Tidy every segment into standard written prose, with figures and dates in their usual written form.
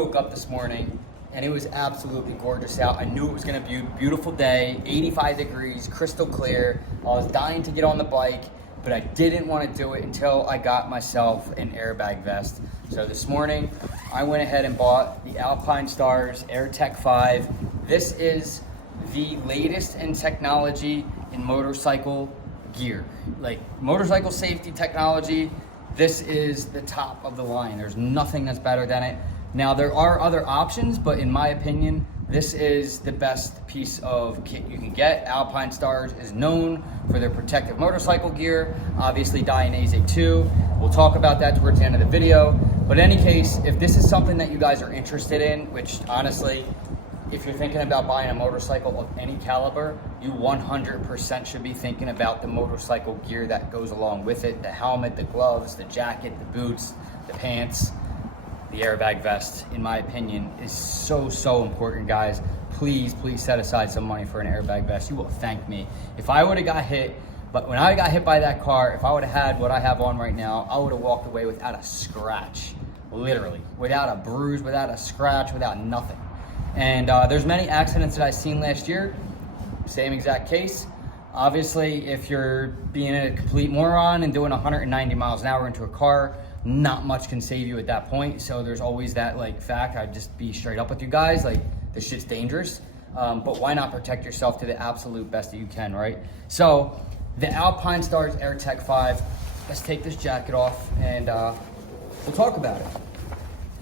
woke up this morning and it was absolutely gorgeous out. I knew it was gonna be a beautiful day, 85 degrees, crystal clear. I was dying to get on the bike, but I didn't want to do it until I got myself an airbag vest. So this morning, I went ahead and bought the Alpinestars Air Tech 5. This is the latest in technology in motorcycle gear. Like motorcycle safety technology, this is the top of the line. There's nothing that's better than it. Now there are other options, but in my opinion, this is the best piece of kit you can get. Alpinestars is known for their protective motorcycle gear, obviously Dainese too. We'll talk about that towards the end of the video. But in any case, if this is something that you guys are interested in, which honestly, if you're thinking about buying a motorcycle of any caliber, you 100% should be thinking about the motorcycle gear that goes along with it. The helmet, the gloves, the jacket, the boots, the pants. The airbag vest, in my opinion, is so important, guys. Please set aside some money for an airbag vest. You will thank me. If I would have got hit, but when I got hit by that car, if I would have had what I have on right now, I would have walked away without a scratch, literally. Without a bruise, without a scratch, without nothing. And there's many accidents that I seen last year, same exact case. Obviously, if you're being a complete moron and doing 190 miles an hour into a car, not much can save you at that point. So there's always that like fact. I'd just be straight up with you guys, like this shit's dangerous, but why not protect yourself to the absolute best that you can, right? So the Alpinestars Air Tech 5, let's take this jacket off and we'll talk about it.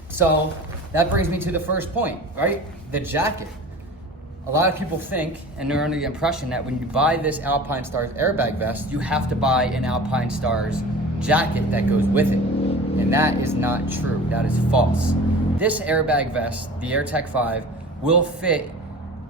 So that brings me to the first point, right? The jacket. A lot of people think, and they're under the impression that when you buy this Alpinestars airbag vest, you have to buy an Alpinestars jacket that goes with it. And that is not true. That is false. This airbag vest, the Air Tech 5, will fit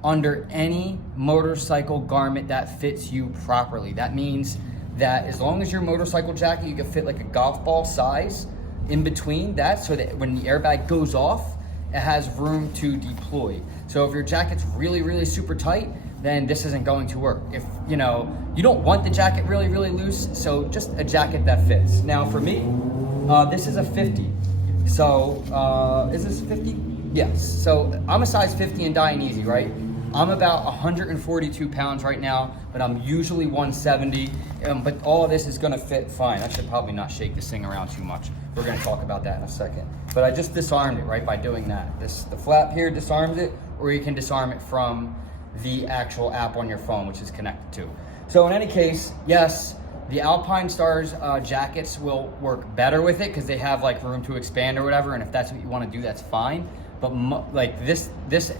under any motorcycle garment that fits you properly. That means that as long as your motorcycle jacket, you can fit like a golf ball size in between that, so that when the airbag goes off, it has room to deploy. So if your jacket's really super tight, then this isn't going to work. If you don't want the jacket really loose, so just a jacket that fits. Now for me, this is a 50. So is this 50? Yes. So I'm a size 50 in Dainese, right? I'm about 142 pounds right now, but I'm usually 170. But all of this is gonna fit fine. I should probably not shake this thing around too much. We're gonna talk about that in a second. But I just disarmed it, right, by doing that. The flap here disarms it, or you can disarm it from the actual app on your phone, which is connected to. So in any case, yes, the Alpinestars jackets will work better with it because they have like room to expand or whatever, and if that's what you want to do, that's fine. But like this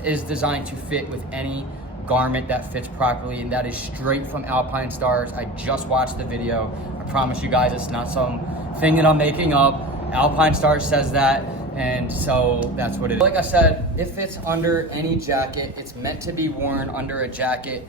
is designed to fit with any garment that fits properly, and that is straight from Alpinestars. I just watched the video. I promise you guys, it's not some thing that I'm making up. Alpinestars says that, and so that's what it is. Like I said, it fits under any jacket. It's meant to be worn under a jacket.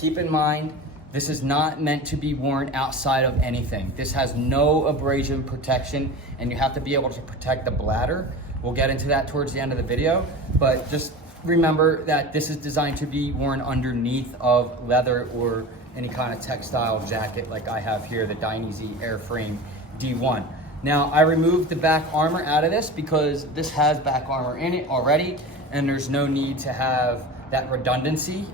Keep in mind, this is not meant to be worn outside of anything. This has no abrasion protection, and you have to be able to protect the bladder. We'll get into that towards the end of the video, but just remember that this is designed to be worn underneath of leather or any kind of textile jacket like I have here, the Dainese Airframe D1. Now, I removed the back armor out of this because this has back armor in it already, and there's no need to have that redundancy.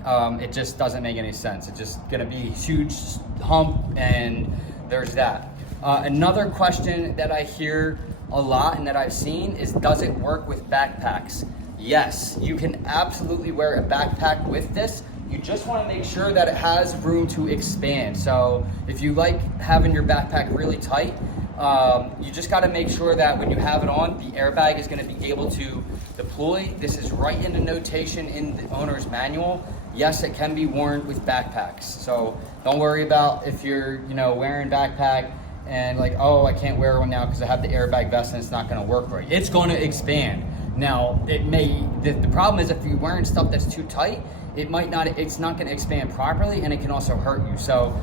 It just doesn't make any sense. It's just gonna be a huge hump, and there's that. Another question that I hear a lot and that I've seen is, does it work with backpacks? Yes, you can absolutely wear a backpack with this. You just want to make sure that it has room to expand. So if you like having your backpack really tight, you just got to make sure that when you have it on, the airbag is going to be able to deploy. This is right in the notation in the owner's manual. Yes, it can be worn with backpacks. So don't worry about if you're wearing backpack and like, oh, I can't wear one now because I have the airbag vest and it's not going to work right. It's going to expand. Now, the problem is if you're wearing stuff that's too tight, it's not going to expand properly, and it can also hurt you. So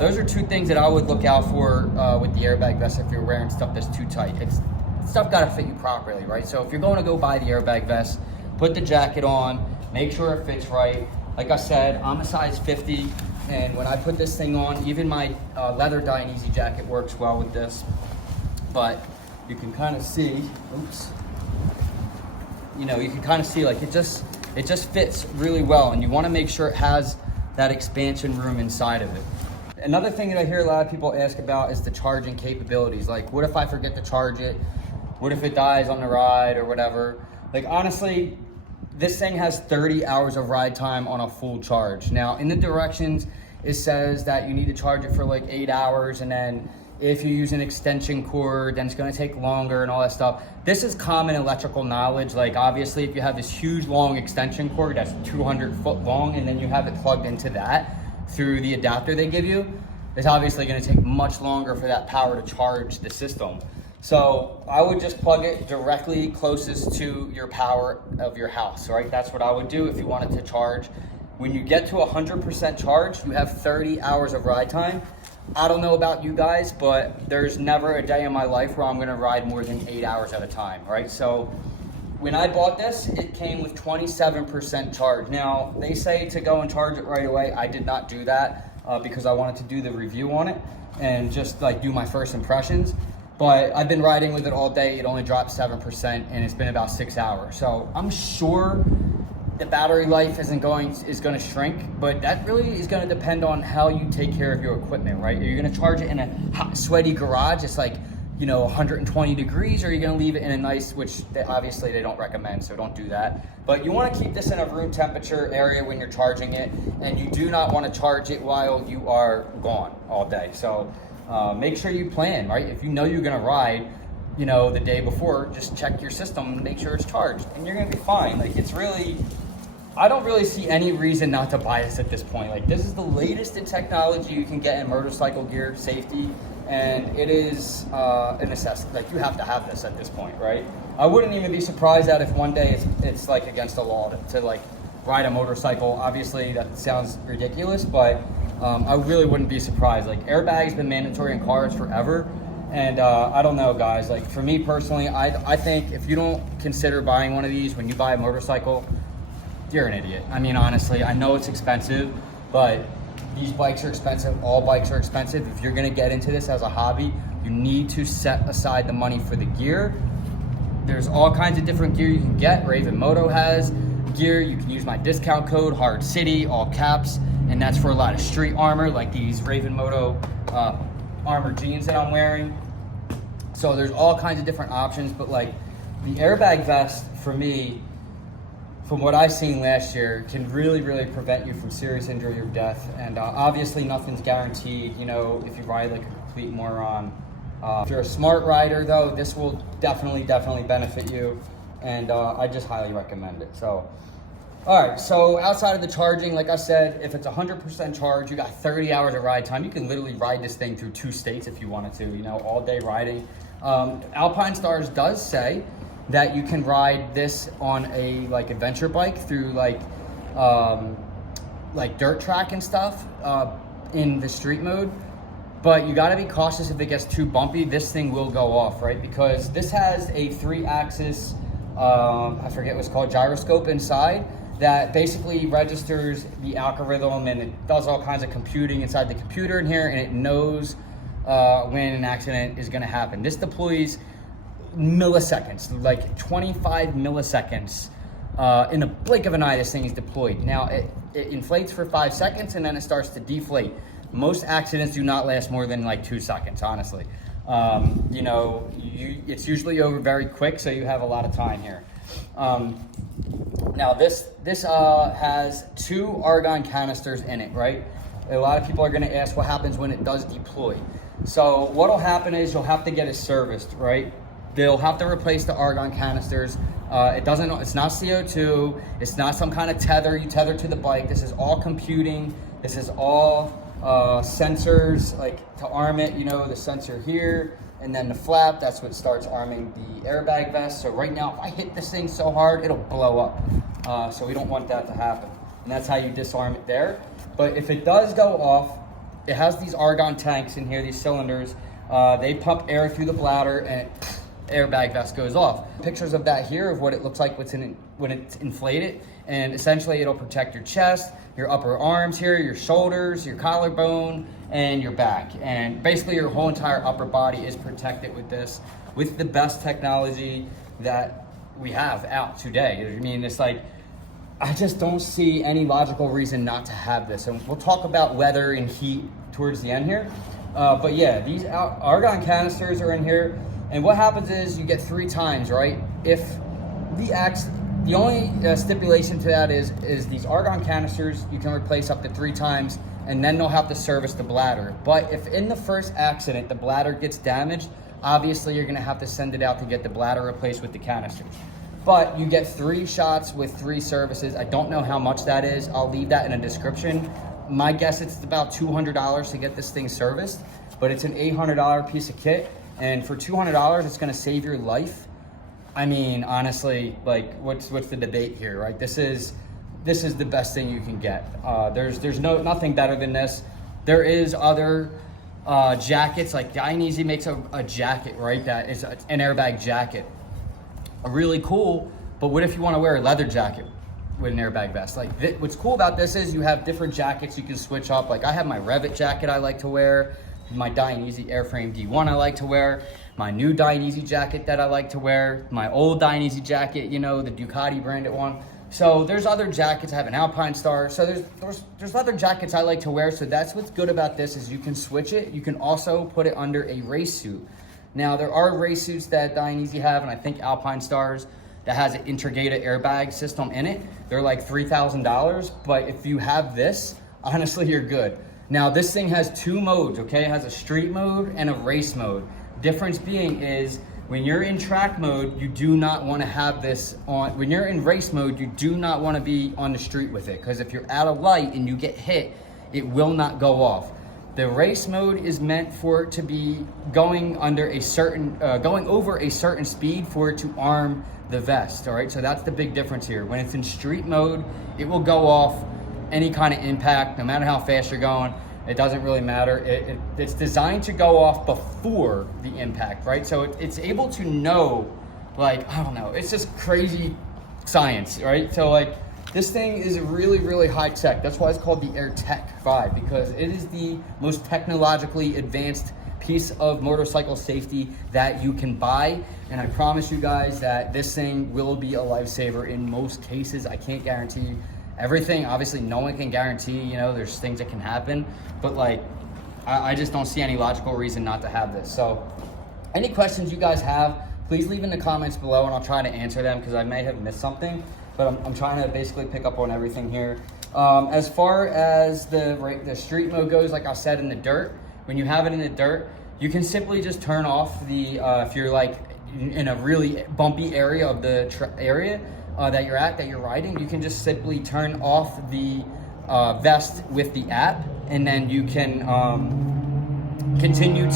those are two things that I would look out for with the airbag vest if you're wearing stuff that's too tight. Stuff got to fit you properly, right? So if you're going to go buy the airbag vest, put the jacket on, make sure it fits right. Like I said, I'm a size 50, and when I put this thing on, even my leather Dainese jacket works well with this. But you can kind of see, oops, you know, you can kind of see like it just fits really well, and you want to make sure it has that expansion room inside of it. Another thing that I hear a lot of people ask about is the charging capabilities. Like, what if I forget to charge it? What if it dies on the ride or whatever? Like, honestly, this thing has 30 hours of ride time on a full charge. Now, in the directions, it says that you need to charge it for like 8 hours, and then if you use an extension cord, then it's gonna take longer and all that stuff. This is common electrical knowledge. Like, obviously, if you have this huge long extension cord that's 200 foot long, and then you have it plugged into that through the adapter they give you, it's obviously gonna take much longer for that power to charge the system. So I would just plug it directly closest to your power of your house, right? That's what I would do if you wanted to charge. When you get to 100% charge, you have 30 hours of ride time. I don't know about you guys, but there's never a day in my life where I'm gonna ride more than 8 hours at a time, right? So when I bought this, it came with 27% charge. Now, they say to go and charge it right away. I did not do that because I wanted to do the review on it and just like do my first impressions. But I've been riding with it all day. It only dropped 7% and it's been about 6 hours. So I'm sure the battery life is going to shrink, but that really is going to depend on how you take care of your equipment, right? Are you going to charge it in a hot, sweaty garage? It's like, you know, 120 degrees, or are you going to leave it in a nice, which obviously they don't recommend, so don't do that. But you want to keep this in a room temperature area when you're charging it, and you do not want to charge it while you are gone all day. So make sure you plan, right? If you know you're going to ride, you know, the day before, just check your system and make sure it's charged, and you're going to be fine. Like, it's really, I don't really see any reason not to buy this at this point. Like, this is the latest in technology you can get in motorcycle gear, safety, and it is a necessity. Like, you have to have this at this point, right? I wouldn't even be surprised that if one day it's like against the law to like ride a motorcycle. Obviously, that sounds ridiculous, but I really wouldn't be surprised. Like, airbags been mandatory in cars forever, and I don't know, guys. Like, for me personally, I think if you don't consider buying one of these when you buy a motorcycle, you're an idiot. I mean, honestly, I know it's expensive, but these bikes are expensive. All bikes are expensive. If you're gonna get into this as a hobby, you need to set aside the money for the gear. There's all kinds of different gear you can get. Raven Moto has gear. You can use my discount code, Hardcity, all caps, and that's for a lot of street armor, like these Raven Moto armor jeans that I'm wearing. So there's all kinds of different options, but like the airbag vest, for me, from what I've seen last year, can really, really prevent you from serious injury or death. And obviously nothing's guaranteed, you know, if you ride like a complete moron. If you're a smart rider though, this will definitely benefit you. And I just highly recommend it. So, all right, so outside of the charging, like I said, if it's 100% charge, you got 30 hours of ride time. You can literally ride this thing through 2 states if you wanted to, you know, all day riding. Alpinestars does say that you can ride this on a like adventure bike through like dirt track and stuff in the street mode, but you got to be cautious if it gets too bumpy. This thing will go off, right? Because this has a 3-axis I forget what's called, gyroscope inside that basically registers the algorithm, and it does all kinds of computing inside the computer in here, and it knows when an accident is going to happen. This deploys milliseconds, like 25 milliseconds. In a blink of an eye, this thing is deployed. Now, it inflates for 5 seconds, and then it starts to deflate. Most accidents do not last more than like 2 seconds, honestly. You know, it's usually over very quick, so you have a lot of time here. Now, this has 2 argon canisters in it, right? A lot of people are going to ask what happens when it does deploy. So what will happen is you'll have to get it serviced, right? They'll have to replace the argon canisters. It's not CO2. It's not some kind of tether you tether to the bike. This is all computing. This is all sensors, like to arm it, you know, the sensor here, and then the flap, that's what starts arming the airbag vest. So right now, if I hit this thing so hard, it'll blow up. So we don't want that to happen. And that's how you disarm it there. But if it does go off, it has these argon tanks in here, these cylinders. They pump air through the bladder, and airbag vest goes off. Pictures of that here of what it looks like when it's inflated, and essentially it'll protect your chest, your upper arms here, your shoulders, your collarbone, and your back. And basically your whole entire upper body is protected with this, with the best technology that we have out today. I mean, it's like, I just don't see any logical reason not to have this. And we'll talk about weather and heat towards the end here. But yeah, these argon canisters are in here. And what happens is you get 3 times, right? If the only stipulation to that is these argon canisters, you can replace up to 3 times, and then they'll have to service the bladder. But if in the first accident, the bladder gets damaged, obviously you're gonna have to send it out to get the bladder replaced with the canisters. But you get 3 shots with 3 services. I don't know how much that is. I'll leave that in a description. My guess it's about $200 to get this thing serviced, but it's an $800 piece of kit. And for $200, it's gonna save your life. I mean, honestly, like, what's the debate here, right? This is the best thing you can get. There's nothing better than this. There is other jackets, like Dainese makes a jacket, right? That is an airbag jacket. Really cool, but what if you want to wear a leather jacket with an airbag vest? Like, what's cool about this is you have different jackets you can switch up. Like, I have my Revit jacket I like to wear, my Dainese Airframe D1 I like to wear, my new Dainese jacket that I like to wear, my old Dainese jacket, you know, the Ducati branded one. So there's other jackets. I have an Alpinestars. So there's other jackets I like to wear. So that's what's good about this is you can switch it. You can also put it under a race suit. Now, there are race suits that Dainese have, and I think Alpinestars, that has an integrated airbag system in it. They're like $3,000, but if you have this, honestly, you're good. Now, this thing has 2 modes, okay? It has a street mode and a race mode. Difference being is, when you're in track mode, you do not want to have this on. When you're in race mode, you do not want to be on the street with it, because if you're at a light and you get hit, it will not go off. The race mode is meant for it to be going under a certain, going over a certain speed for it to arm the vest, all right? So that's the big difference here. When it's in street mode, it will go off any kind of impact, no matter how fast you're going. It doesn't really matter. It's designed to go off before the impact, right? So it's able to know, like, I don't know, it's just crazy science, right? So like, this thing is really, really high tech. That's why it's called the Air Tech 5, because it is the most technologically advanced piece of motorcycle safety that you can buy. And I promise you guys that this thing will be a lifesaver in most cases. I can't guarantee everything. Obviously, no one can guarantee, you know, there's things that can happen. But like, I just don't see any logical reason not to have this. So any questions you guys have, please leave in the comments below and I'll try to answer them, because I may have missed something. But I'm trying to basically pick up on everything here. As far as the street mode goes, like I said, in the dirt, when you have it in the dirt, you can simply just turn off the, if you're like in a really bumpy area of the area that you're riding, you can just simply turn off the vest with the app, and then you can continue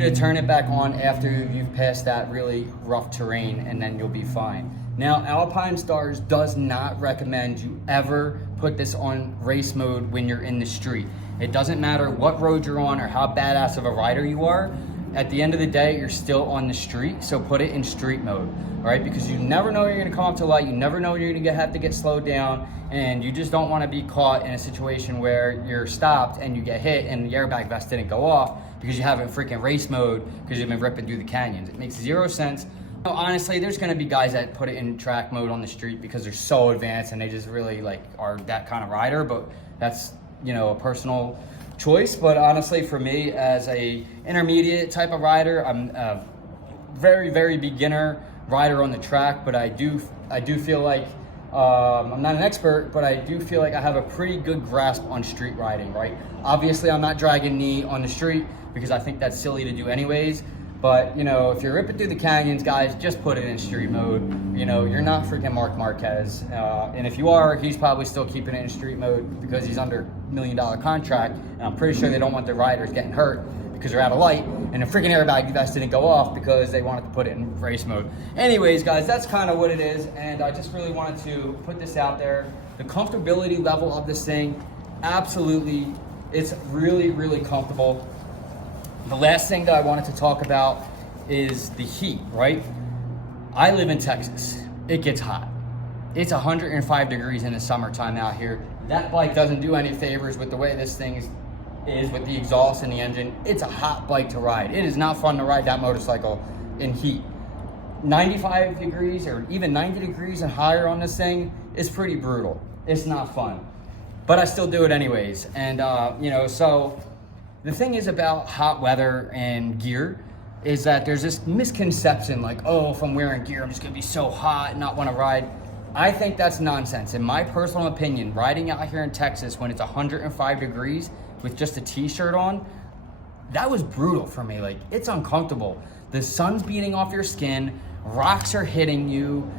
to turn it back on after you've passed that really rough terrain, and then you'll be fine. Now, Alpinestars does not recommend you ever put this on race mode when you're in the street. It doesn't matter what road you're on or how badass of a rider you are. At the end of the day, you're still on the street, so put it in street mode, all right? Because you never know you're gonna come up to light, you never know you're gonna have to get slowed down, and you just don't wanna be caught in a situation where you're stopped and you get hit and the airbag vest didn't go off because you have it in freaking race mode because you've been ripping through the canyons. It makes 0 sense. Honestly, there's gonna be guys that put it in track mode on the street because they're so advanced and they just really like are that kind of rider, but that's, you know, a personal choice. But honestly, for me, as a intermediate type of rider, I'm a very, very beginner rider on the track, but I do feel like I'm not an expert, but I do feel like I have a pretty good grasp on street riding, right? Obviously, I'm not dragging knee on the street because I think that's silly to do anyways. But, you know, if you're ripping through the canyons, guys, just put it in street mode. You know, you're not freaking Marc Marquez. And if you are, he's probably still keeping it in street mode because he's under $1 million contract. And I'm pretty sure they don't want their riders getting hurt because they're out of light. And the freaking airbag vest didn't go off because they wanted to put it in race mode. Anyways, guys, that's kind of what it is. And I just really wanted to put this out there. The comfortability level of this thing, absolutely, it's really, really comfortable. The last thing that I wanted to talk about is the heat, right? I live in Texas. It gets hot. It's 105 degrees in the summertime out here. That bike doesn't do any favors with the way this thing is with the exhaust and the engine. It's a hot bike to ride. It is not fun to ride that motorcycle in heat. 95 degrees or even 90 degrees and higher on this thing is pretty brutal. It's not fun, but I still do it anyways. And you know, so the thing is about hot weather and gear is that there's this misconception like, oh, if I'm wearing gear, I'm just gonna be so hot and not wanna ride. I think that's nonsense. In my personal opinion, riding out here in Texas when it's 105 degrees with just a t-shirt on, that was brutal for me. Like, it's uncomfortable. The sun's beating off your skin, rocks are hitting you,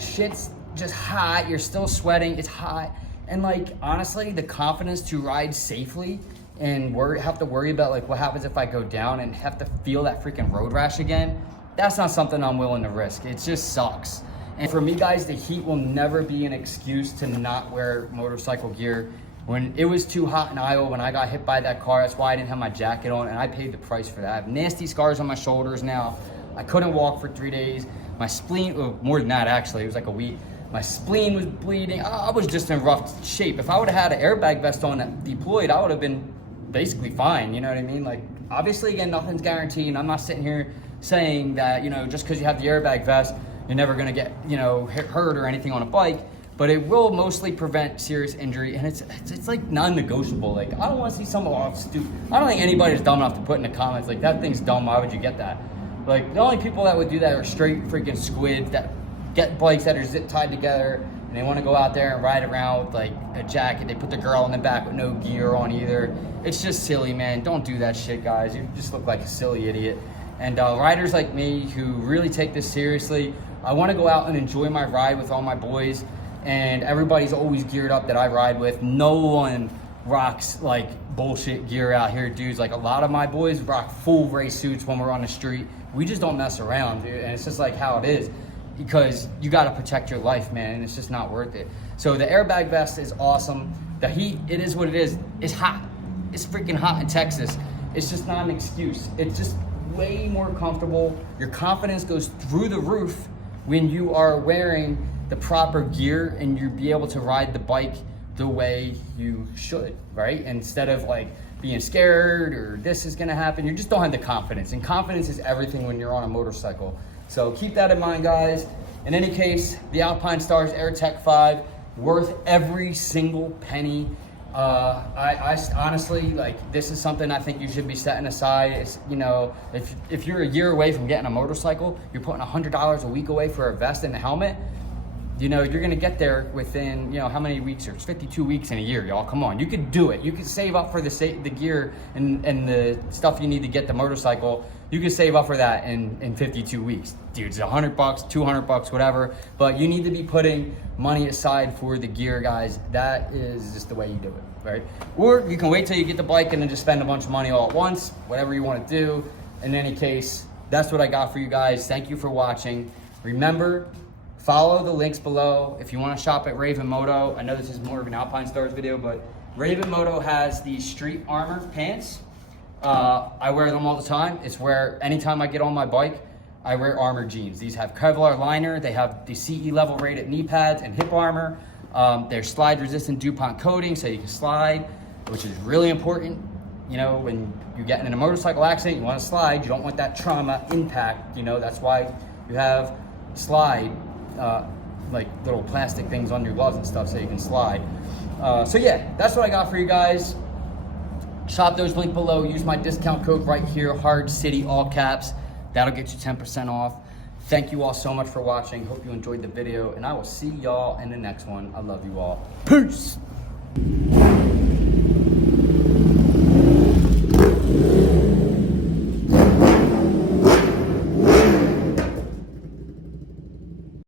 shit's just hot, you're still sweating, it's hot. And like, honestly, the confidence to ride safely and have to worry about like what happens if I go down and have to feel that freaking road rash again, that's not something I'm willing to risk. It just sucks. And for me, guys, the heat will never be an excuse to not wear motorcycle gear. When it was too hot in Iowa, when I got hit by that car, that's why I didn't have my jacket on, and I paid the price for that. I have nasty scars on my shoulders now. I couldn't walk for 3 days. My spleen, well, more than that actually, it was like a week. My spleen was bleeding. I was just in rough shape. If I would have had an airbag vest on that deployed, I would have been basically fine, you know what I mean? Like, obviously, again, nothing's guaranteed, and I'm not sitting here saying that, you know, just because you have the airbag vest, you're never gonna get, you know, hurt or anything on a bike, but it will mostly prevent serious injury, and it's like non-negotiable. Like, I don't want to see someone off stupid. I don't think anybody's dumb enough to put in the comments like, that thing's dumb, why would you get that? Like, the only people that would do that are straight freaking squids that get bikes that are zip tied together, and they want to go out there and ride around with like a jacket. They put the girl in the back with no gear on either. It's just silly, man. Don't do that shit, guys. You just look like a silly idiot. And riders like me who really take this seriously, I want to go out and enjoy my ride with all my boys, and everybody's always geared up that I ride with. No one rocks like bullshit gear out here, dudes. Like, a lot of my boys rock full race suits when we're on the street. We just don't mess around, dude, and it's just like how it is, because you got to protect your life, man, and it's just not worth it. So the airbag vest is awesome. The heat, it is what it is. It's hot. It's freaking hot in Texas. It's just not an excuse. It's just way more comfortable. Your confidence goes through the roof when you are wearing the proper gear and you be able to ride the bike the way you should, right? Instead of like being scared or this is gonna happen, you just don't have the confidence. And confidence is everything when you're on a motorcycle. So keep that in mind, guys. In any case, the Alpinestars Air Tech 5, worth every single penny. I honestly, like, this is something I think you should be setting aside. It's, you know, if you're a year away from getting a motorcycle, you're putting $100 a week away for a vest and a helmet, you know, you're gonna get there within, you know, how many weeks? There's 52 weeks in a year, y'all. Come on, you could do it. You could save up for the gear and the stuff you need to get the motorcycle. You can save up for that in 52 weeks. Dude, it's $100, $200, whatever. But you need to be putting money aside for the gear, guys. That is just the way you do it, right? Or you can wait till you get the bike and then just spend a bunch of money all at once, whatever you want to do. In any case, that's what I got for you guys. Thank you for watching. Remember, follow the links below if you want to shop at Raven Moto. I know this is more of an Alpinestars video, but Raven Moto has these street armor pants. I wear them all the time. It's where anytime I get on my bike, I wear armor jeans. These have Kevlar liner. They have the CE level rated knee pads and hip armor. They're slide resistant DuPont coating, so you can slide, which is really important. You know, when you get in a motorcycle accident, you want to slide. You don't want that trauma impact. You know, that's why you have slide, like little plastic things on your gloves and stuff so you can slide. So yeah, that's what I got for you guys. Shop those linked below. Use my discount code right here, Hardcity, all caps. That'll get you 10% off. Thank you all so much for watching. Hope you enjoyed the video, and I will see y'all in the next one. I love you all. Peace.